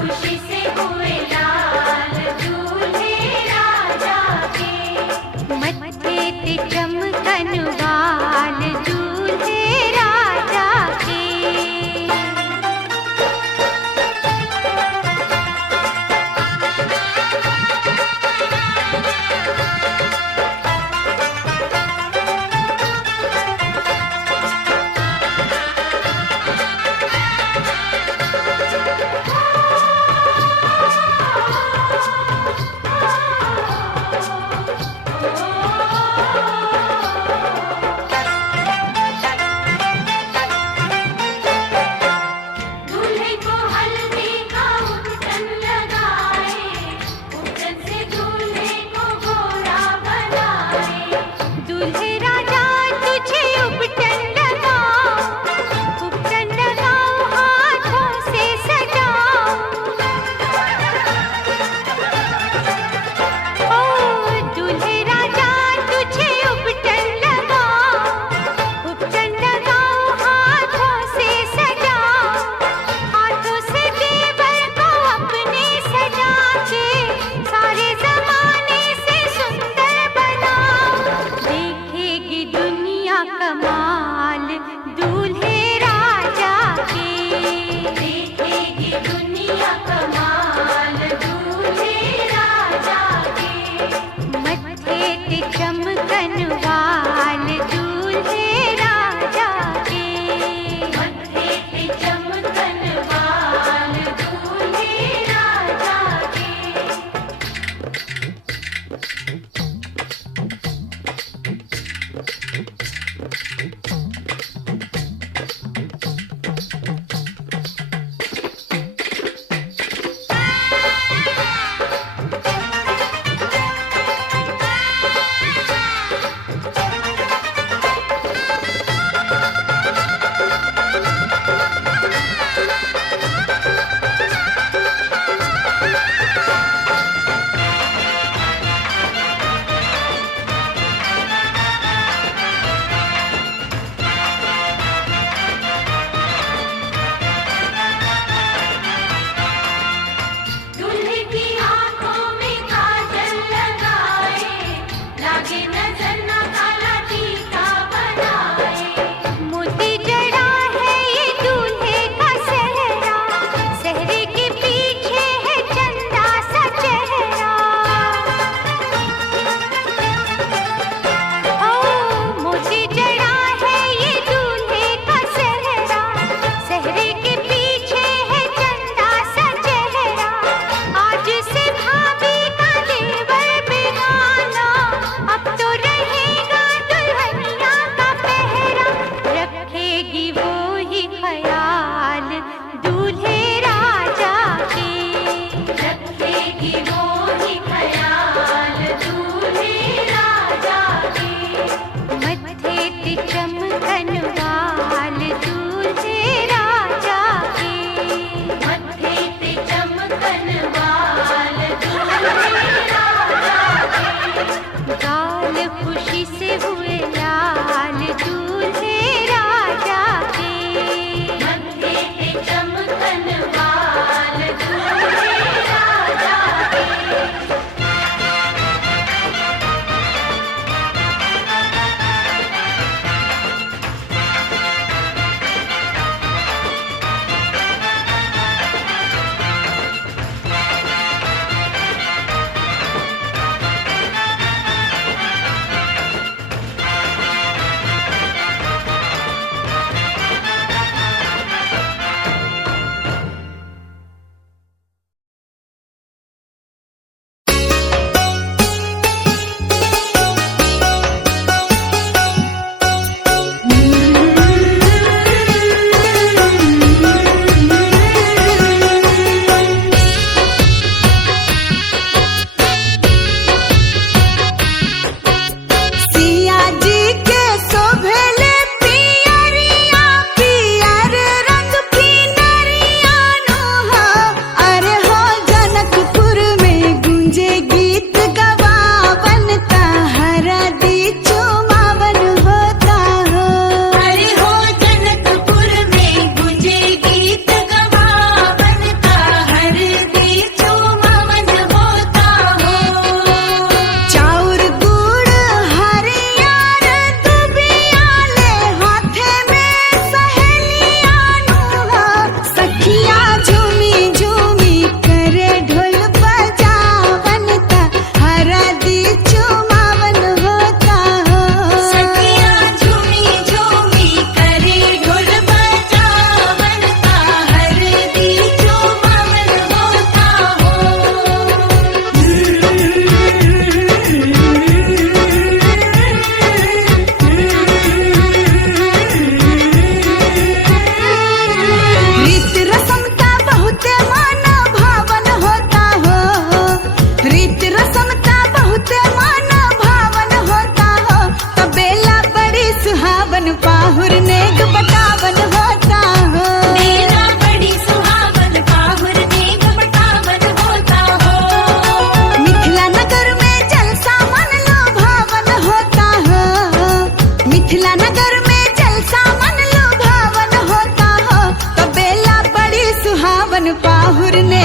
खुशी से हुए लाल दूल्हे राजा के। मत्थे ते चमकन वाल दूल्हे राजा के।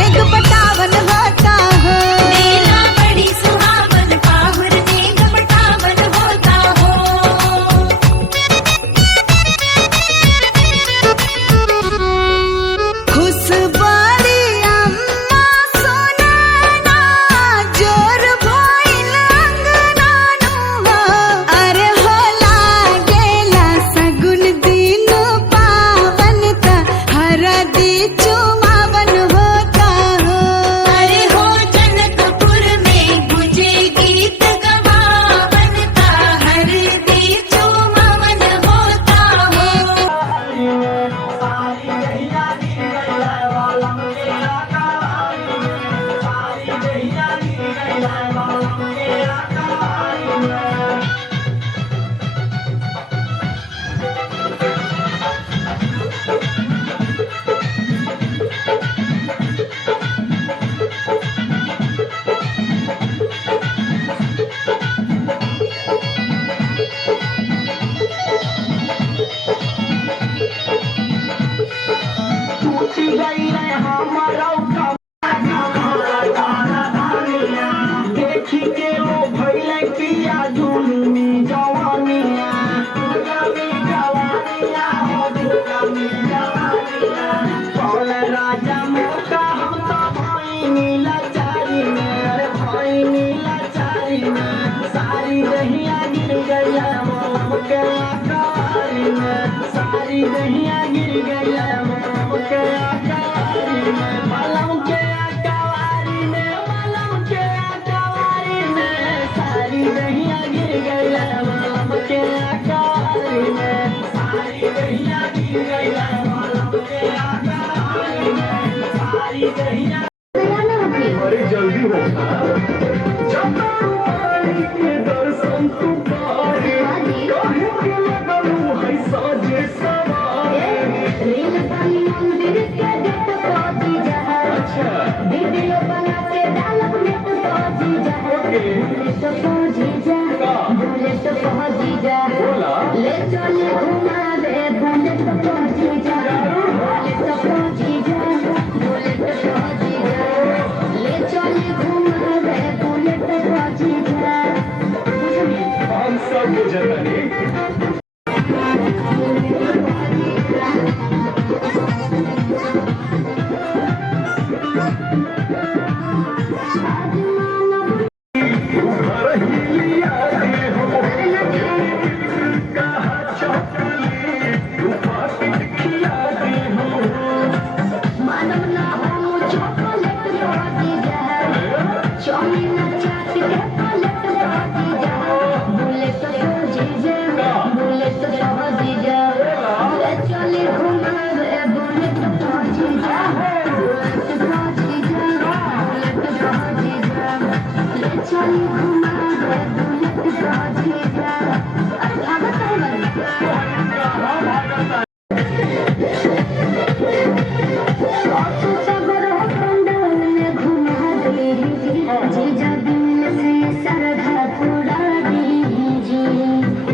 नेग पटावन होता हो। मेला बड़ी सुहावन पाहुर नेग पटावन होता हो। खुश बड़ी अम्मा सोनाना जोर भइल अंगनानु हो। अरे होला गेला सगुन दिन पावन त हरदी चुमावन होता हो। अरे हो जनकपुर में गुंजे गीत गवावन का हर दी चुमावन होता हो। अरे जल्दी हो जब के दर्शन तू पाए काहे के लगलू है साजे सवारे। मंदिर के गेट पहुंची जा। अच्छा वीडियो बना के डालब में तो पहुंची जा। बुलेट पहुंची जा। बुलेट पहुंची जा। बोला ले चले घुमा दे बुलेट पहुंची जा। बुलेट पहुंची जा। बुलेट पहुंची जा। ले चले घुमा दे बुलेट पहुंची जा। हम सब जतने मानव ना हो चॉकलेट पहुंची जा। चौमिन चाट के पलट पहुंची जा। बुलेट पहुंची जा। बुलेट पहुंची जा। ले चले घुमा दे बुलेट पहुंची जा। बुलेट पहुंची जा। बुलेट पहुंची जा। ले चले घुमा दे बुलेट पहुंची जा। अरे भागत है जीजा दिल से सरधा पूरा दीजिए।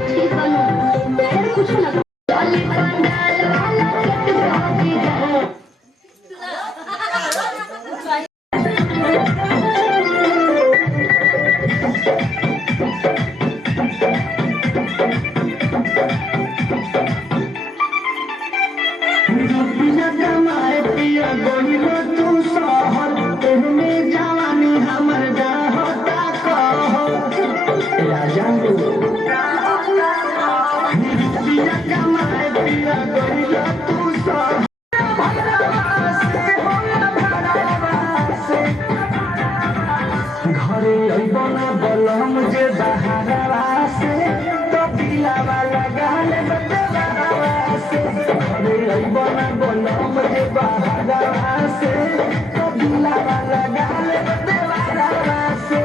ठीक है कुछ ना चले पंडाल वाला केट पहुंची जा। घरे अइबना बलम जे बहारवा से तो दिलावा लगाले बदलावा से। घरे अइबना बलम जे बहारवा से तो दिलावा लगाले बदलावा से।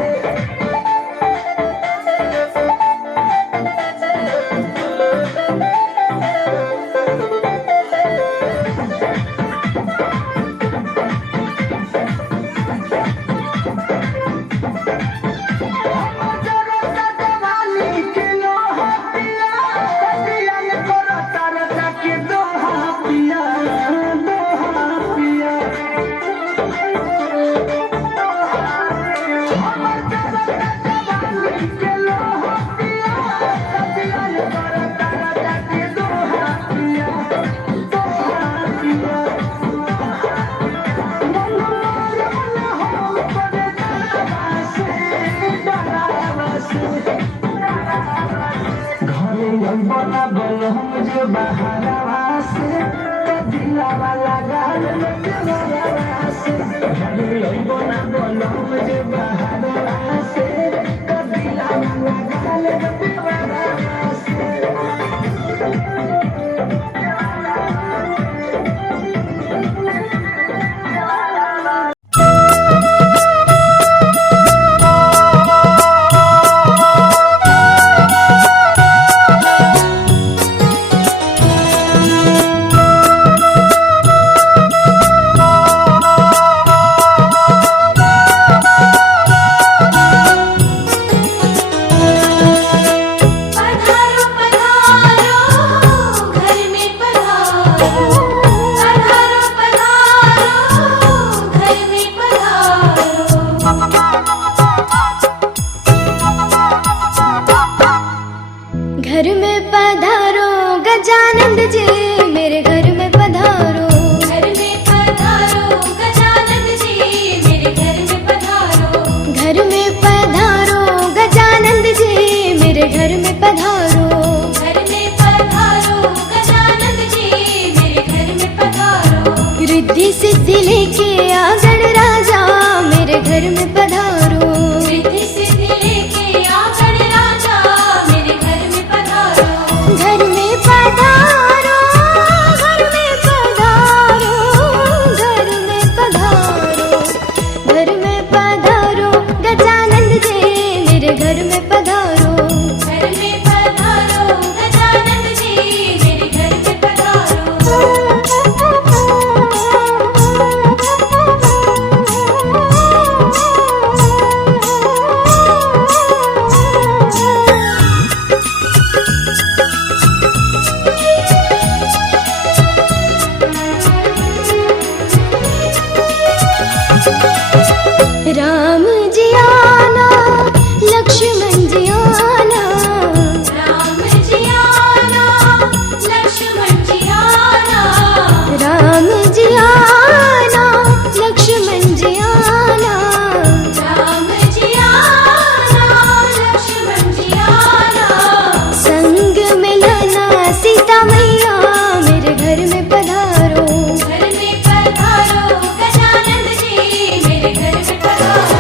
बहारवा से दिलावा लगाल बदलवा से घरे अइबो ना बोलम जे बहारवा से दिलावा लगाल बदलवा से घर में पधारो गजानंद जी मेरे घर में पधारो घर में पधारो गजानंद जी मेरे घर में पधारो घर में पधारो गजानंद जी मेरे घर में पधारो घर में पधारो गजानंद जी मेरे घर में पधारो रिद्धि सिद्धि लेके आ गणराजा मेरे घर में पधारो रिद्धि सिद्धि लेके आ गणराजा मेरे घर में पधारो घर में पधारो घर में पधारो घर में पधारो घर में पधारो गजानंद जी मेरे घर में पधारो घर में पधारो गजानंद जी मेरे घर में पधारो राम जी आना लक्ष्मण जी आना राम जी आना लक्ष्मण जी आना राम जी आना लक्ष्मण जी आना राम जी आना लक्ष्मण जी आना संग मिलना सीता मैया मेरे घर में पधारो घर में पधारो गजानंद जी मेरे घर में पधारो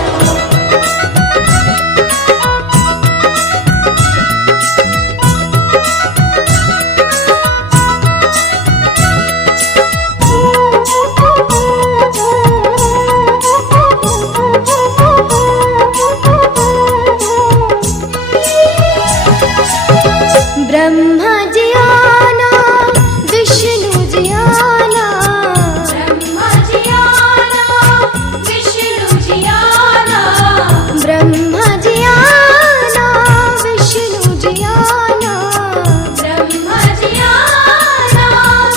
ब्रह्मा जी आना विष्णु जी आना ब्रह्मा जी आना विष्णु जी आना ब्रह्मा जी आना विष्णु जी आना ब्रह्मा जी आना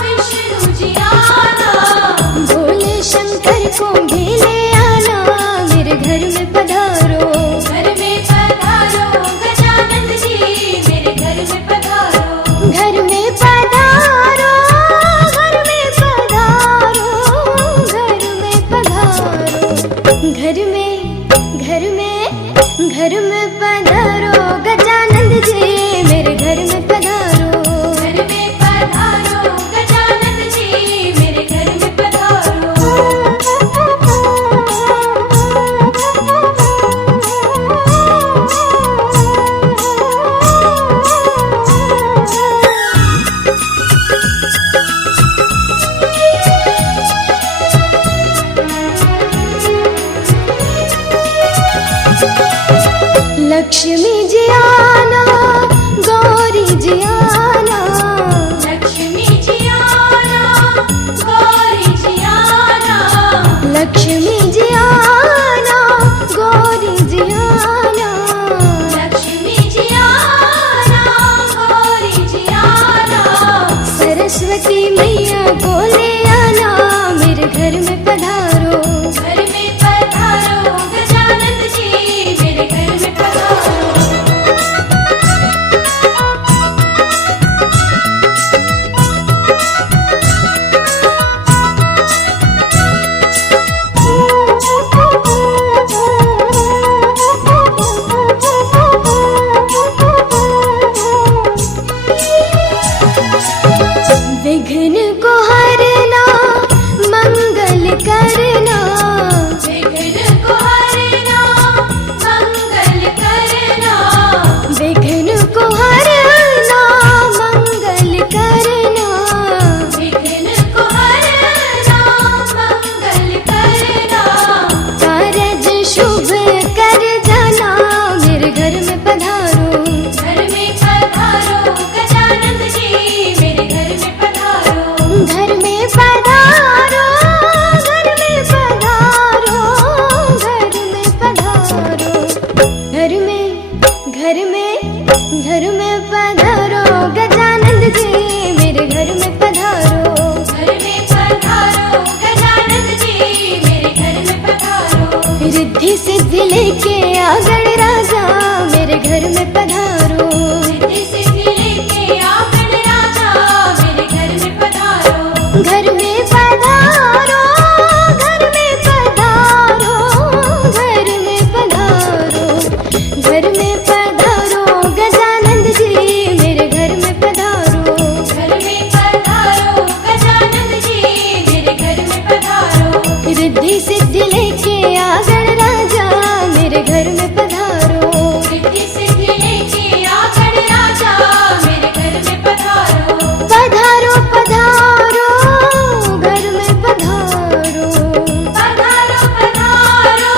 विष्णु जी आना भोले शंकर को भी ले आना मेरे घर में पधारो घर में पधारो गजानंद जी मेरे घर में पधारो घर में पधारो घर में पधारो घर में पधारो घर में पधारो गजानंद जी मेरे घर में पधारो घर में पधारो गजानंद जी मेरे घर में पधारो लक्ष्मी जी आना गौरी जी आना लक्ष्मी जी आना गौरी जी आना लक्ष्मी जी आना गौरी जी आना लक्ष्मी जी आना गौरी जी आना सरस्वती मैया को ले आना मेरे घर में पधारो घर में पधारो गजानंद जी मेरे घर में पधारो रिद्धि सिद्धि लेके आ गणराजा मेरे घर में पधारो। रिद्धि सिद्धि लेके आ गणराजा मेरे घर में पधारो। घर में पधारो, घर में पधारो, घर में पधारो, घर में पधारो गजानंद जी मेरे घर में पधारो। घर में पधारो गजानंद जी मेरे घर में पधारो। रिद्धि सिद्धि लेके आ गणराजा मेरे घर में पधारो। रिद्धि सिद्धि लेके आ गणराजा मेरे घर में पधारो। पधारो पधारो घर में पधारो। पधारो पधारो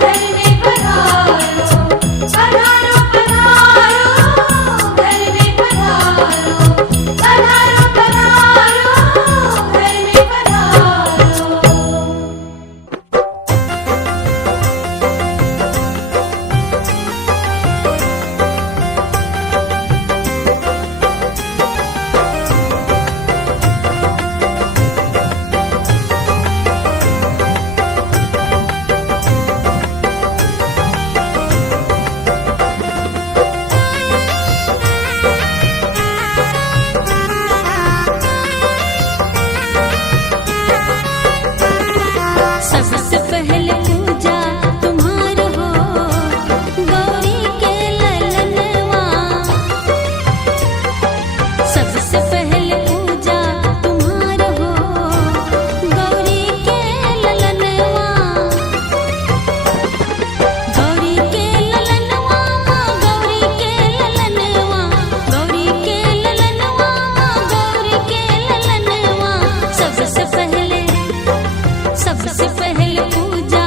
घर में पधारो। पधारो पधारो घर में पधारो। पधारो पधारो घर में पधारो। सबसे पहले पूजा तुम्हार हो गौरी के ललनवा। सबसे पहले पूजा तुम्हार हो गौरी के ललनवा। गौरी के ललनवा गौरी के ललनवा। गौरी के ललनवा गौरी के ललनवा। सबसे पहले पूजा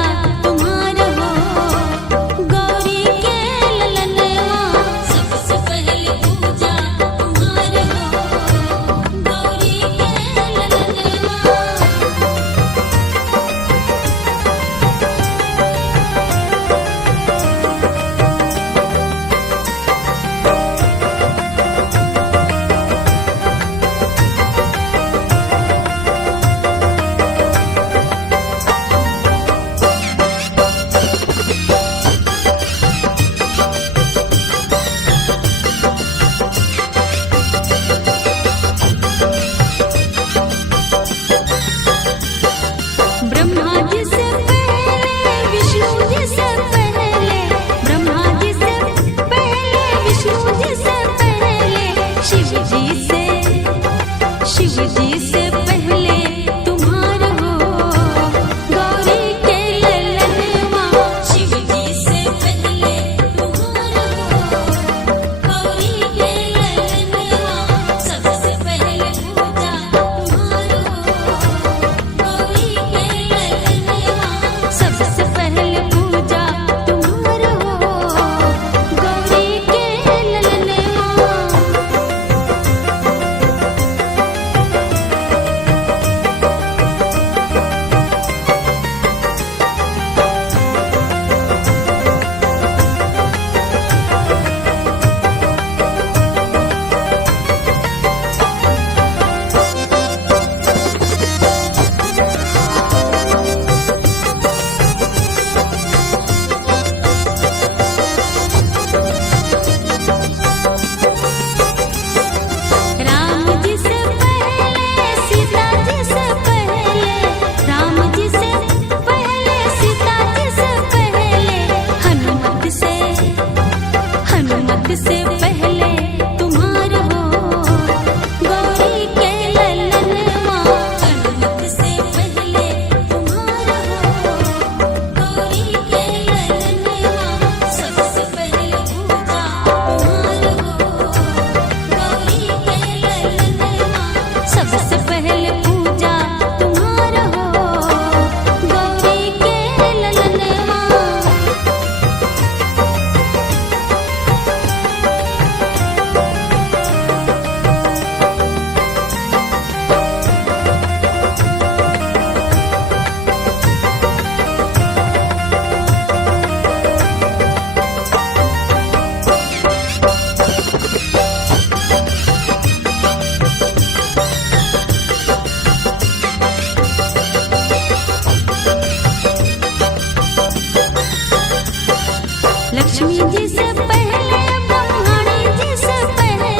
लक्ष्मी जी से पहले ब्रह्माणी जी से पहले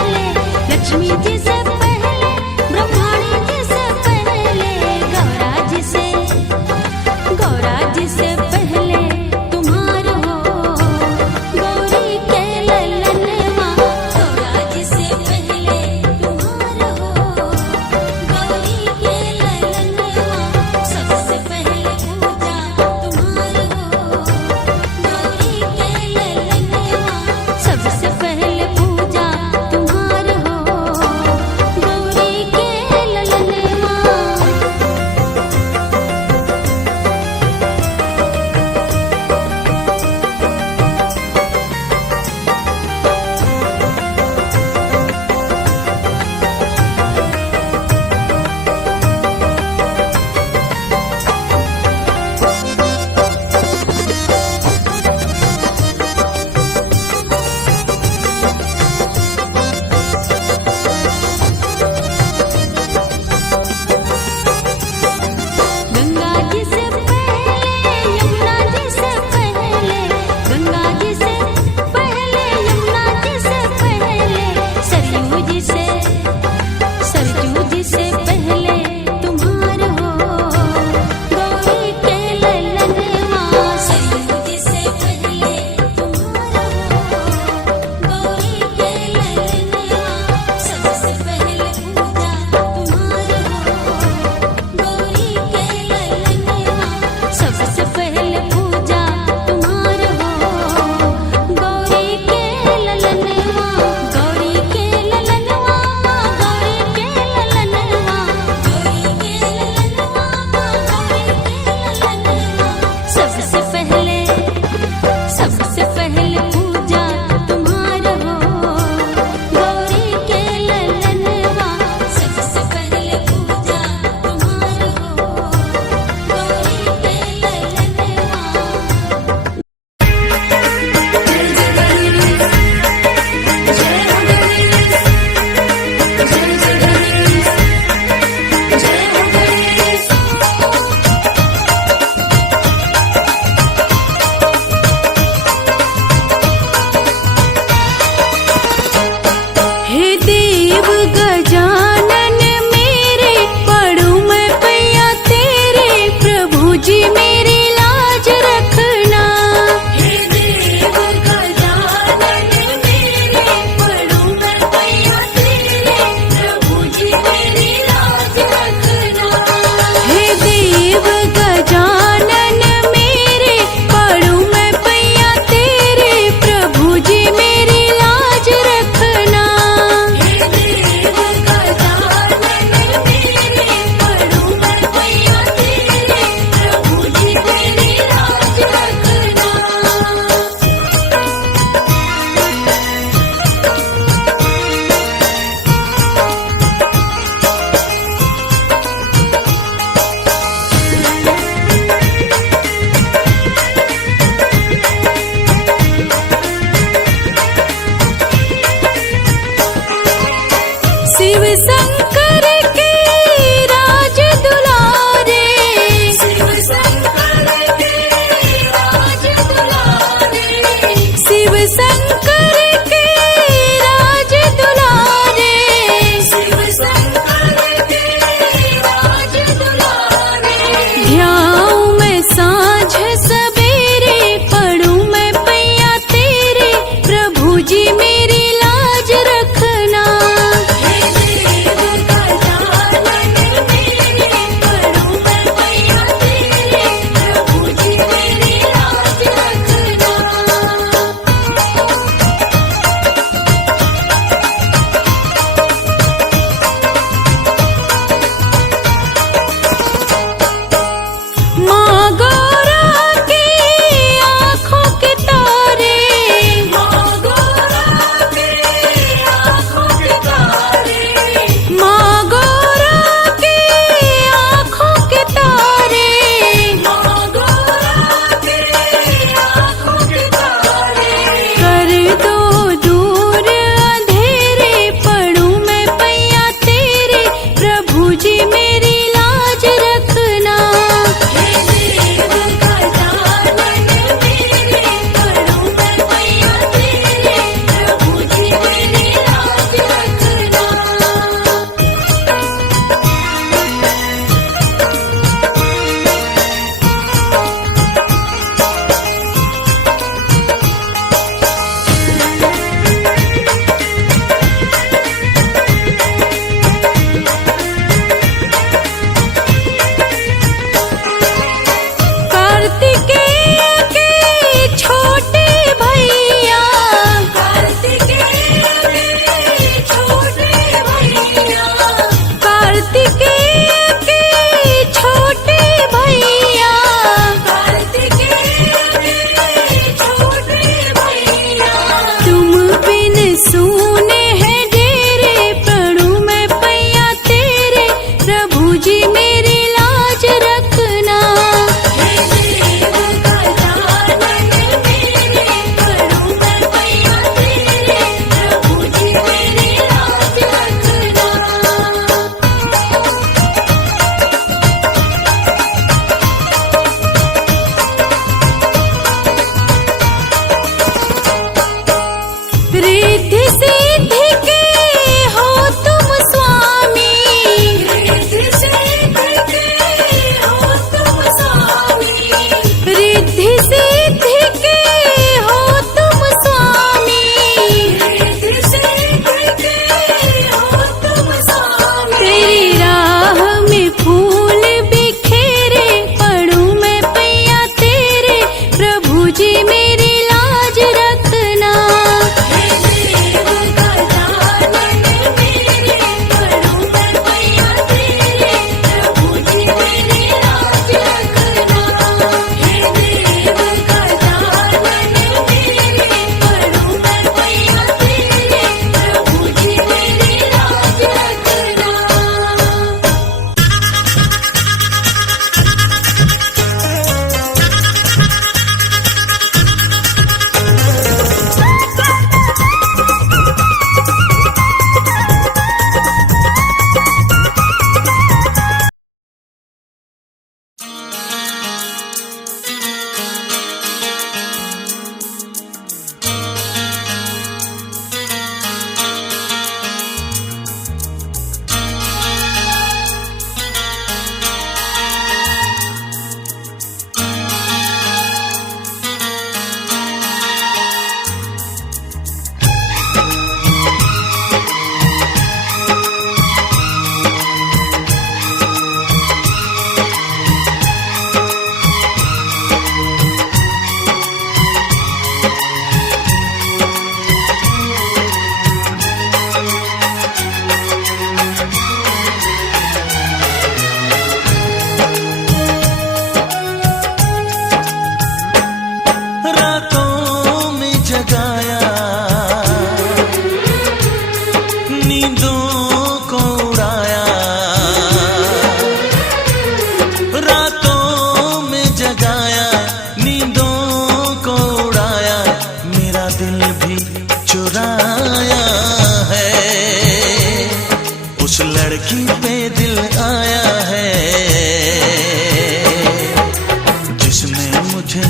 लक्ष्मी जी से पहले ब्रह्माणी जी से पहले गौरा जी से पहले तुम्हार हो गौरी के ललनवा गौरा जी से पहले तुम्हार हो गौरी के ललनवा सबसे पहले पूजा तुम्हार हो गौरी के ललनवा सबसे पहले पूजा तुम्हार हो गौरी के ललनवा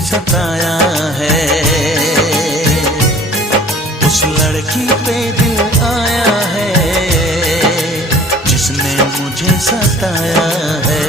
सताया है, उस लड़की पे दिल आया है जिसने मुझे सताया है।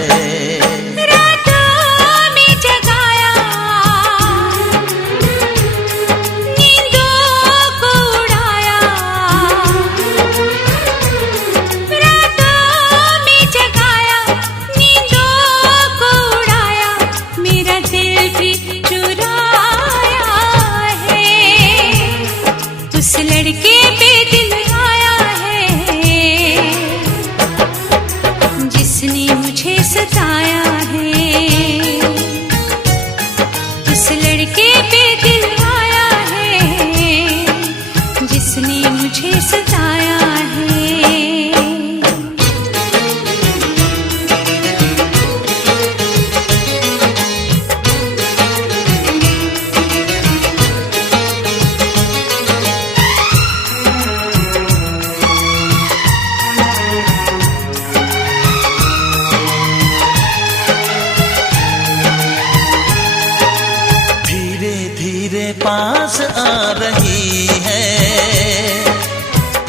पास आ रही है,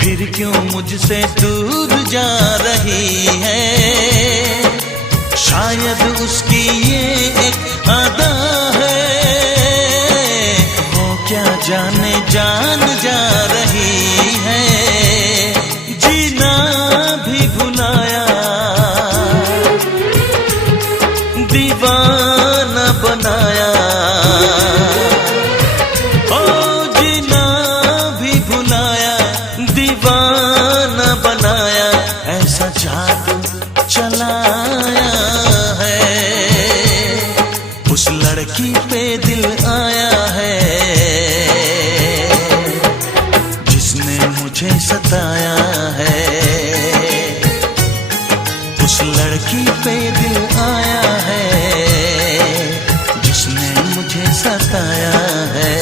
फिर क्यों मुझसे दूर जा रही है। शायद उसकी ये एक अदा है, वो क्या जाने जान जा रही है। जीना भी भुलाया, दीवाना बनाया, ऐसा जादू चलाया है, उस लड़की पे दिल आया है जिसने मुझे सताया है। उस लड़की पे दिल आया है जिसने मुझे सताया है।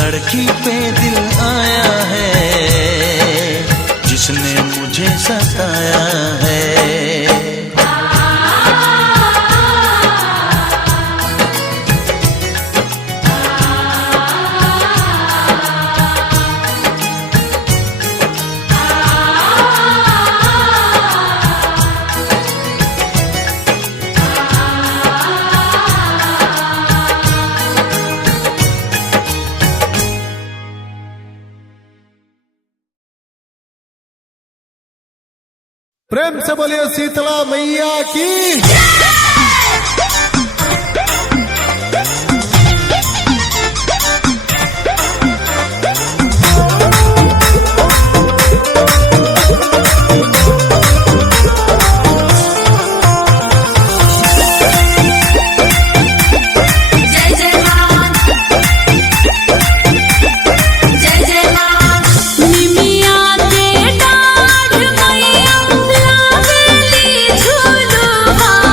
लड़की पे दिल आया है जिसने मुझे सताया है। प्रेम से बोलिए शीतला मैया की। झूलो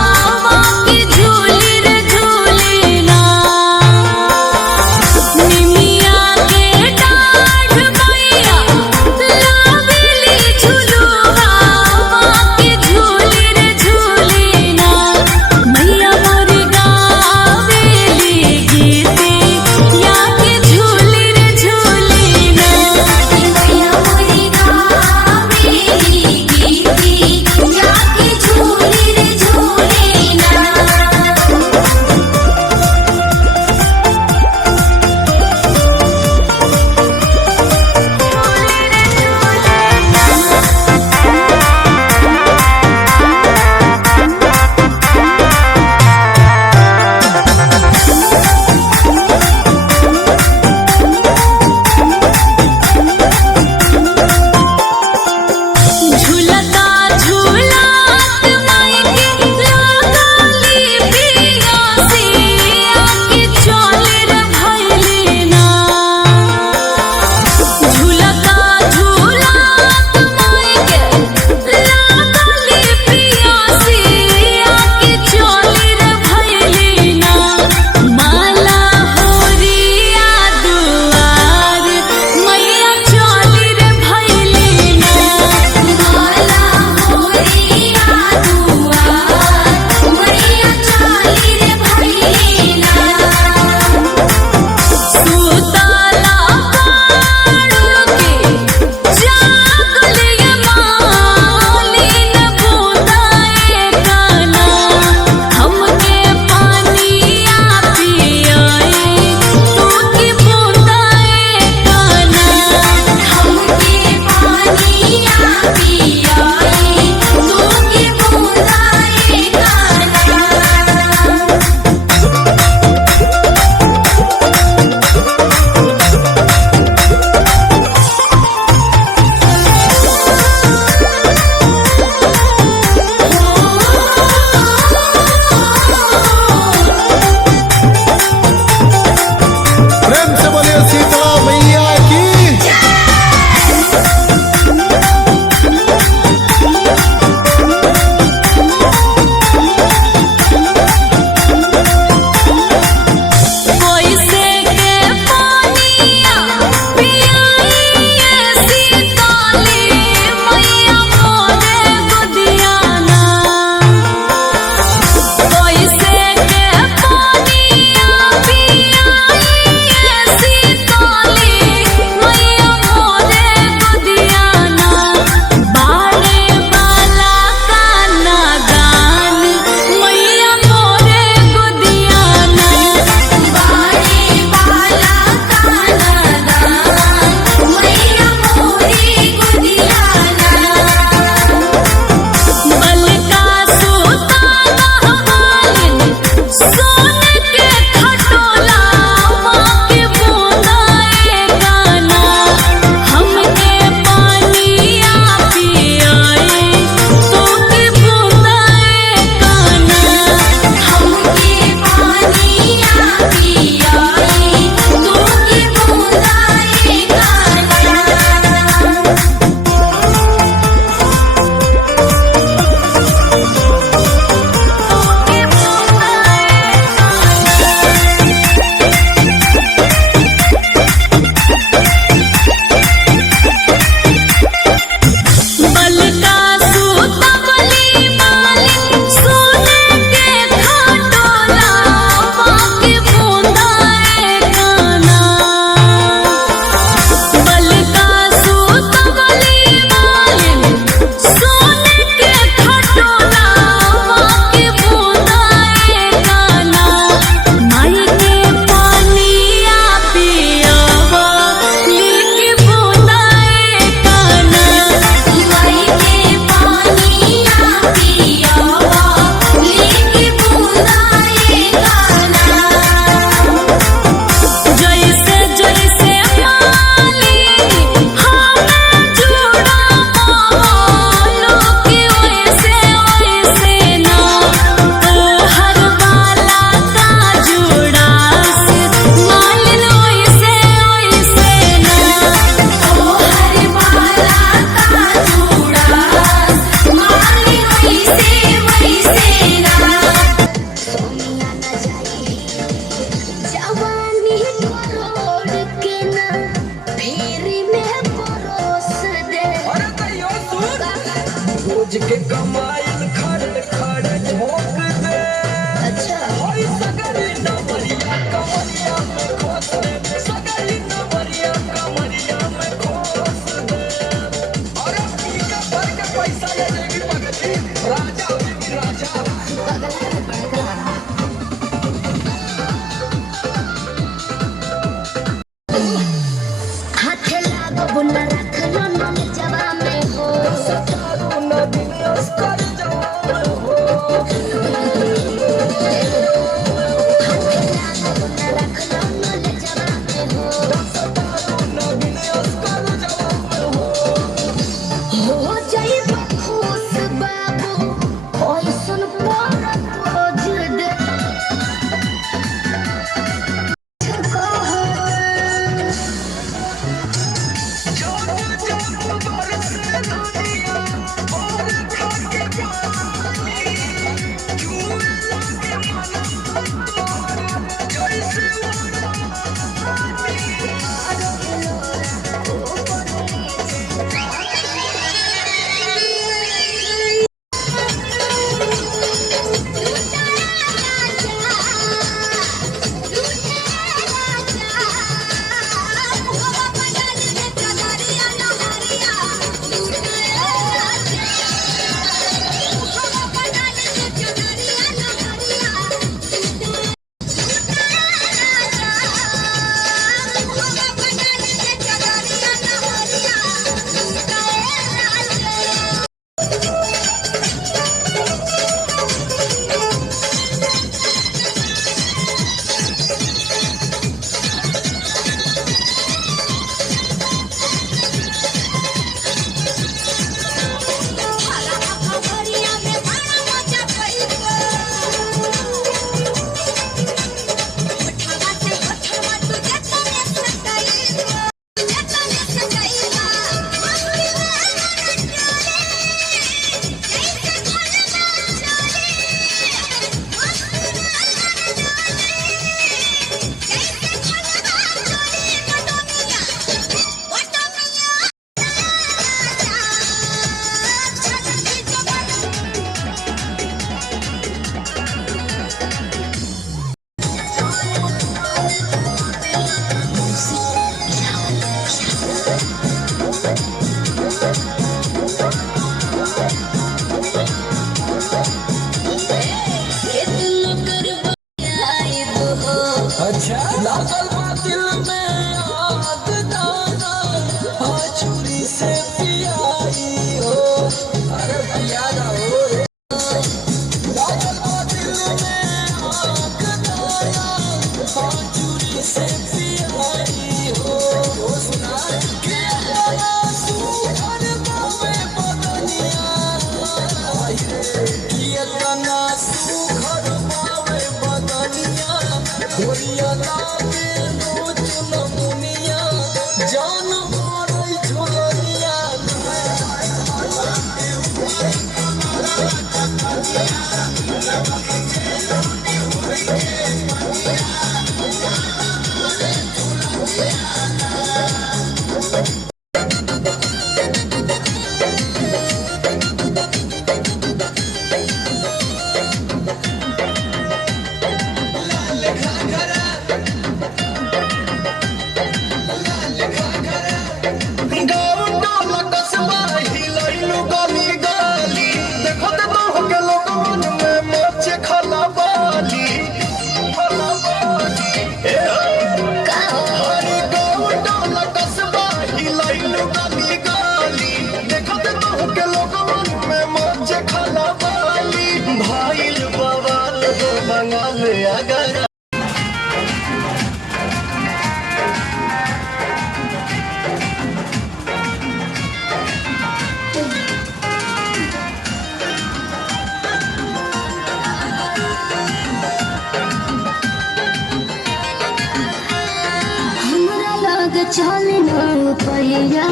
चलना पैया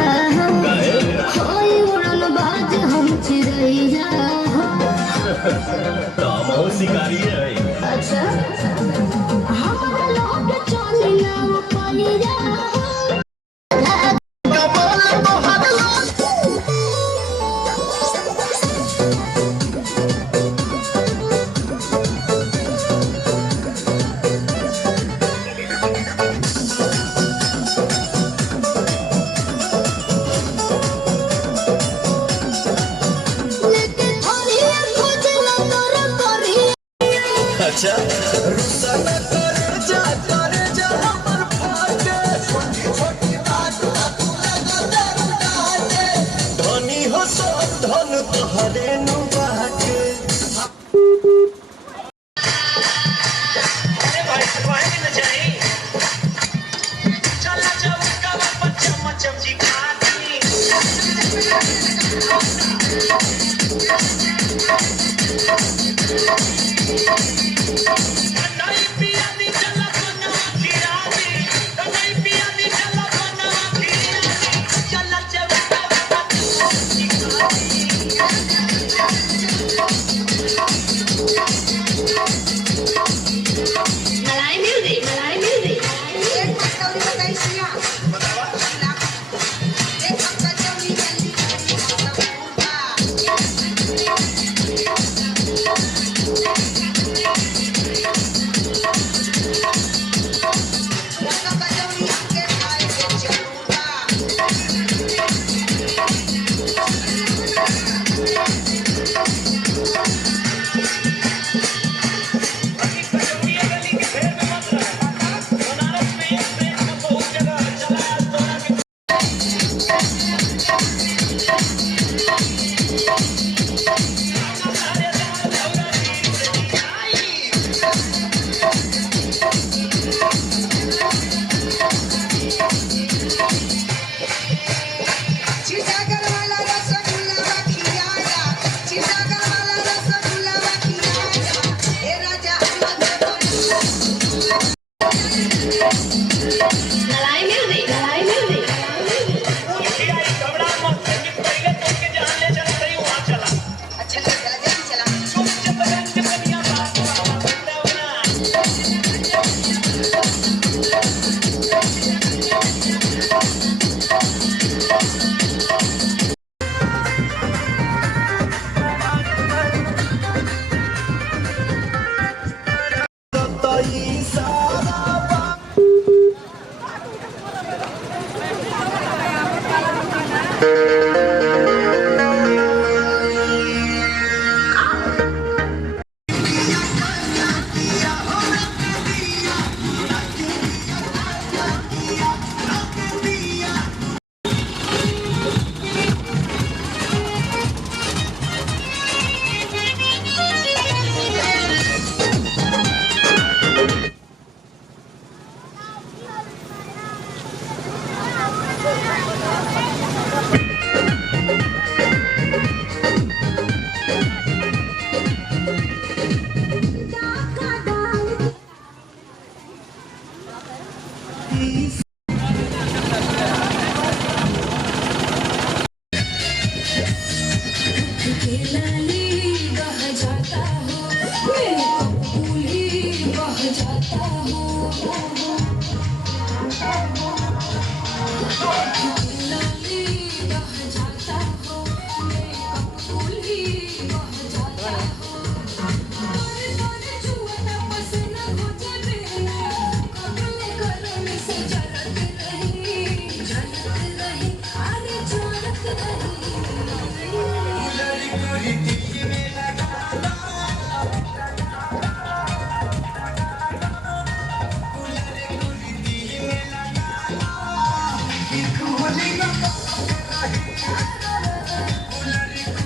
कोई उड़न बाज हम चिड़ैया शिकारी है। अच्छा हमारा लोग चलना पैया अच्छा रुसा न कर जा हमर फाटे छोटी बात तू लगा डाटे धनी हो सब धन तोहरे नु बाटे। अरे भाई भाई न जाई चल जब का पचम चमची खाती नहीं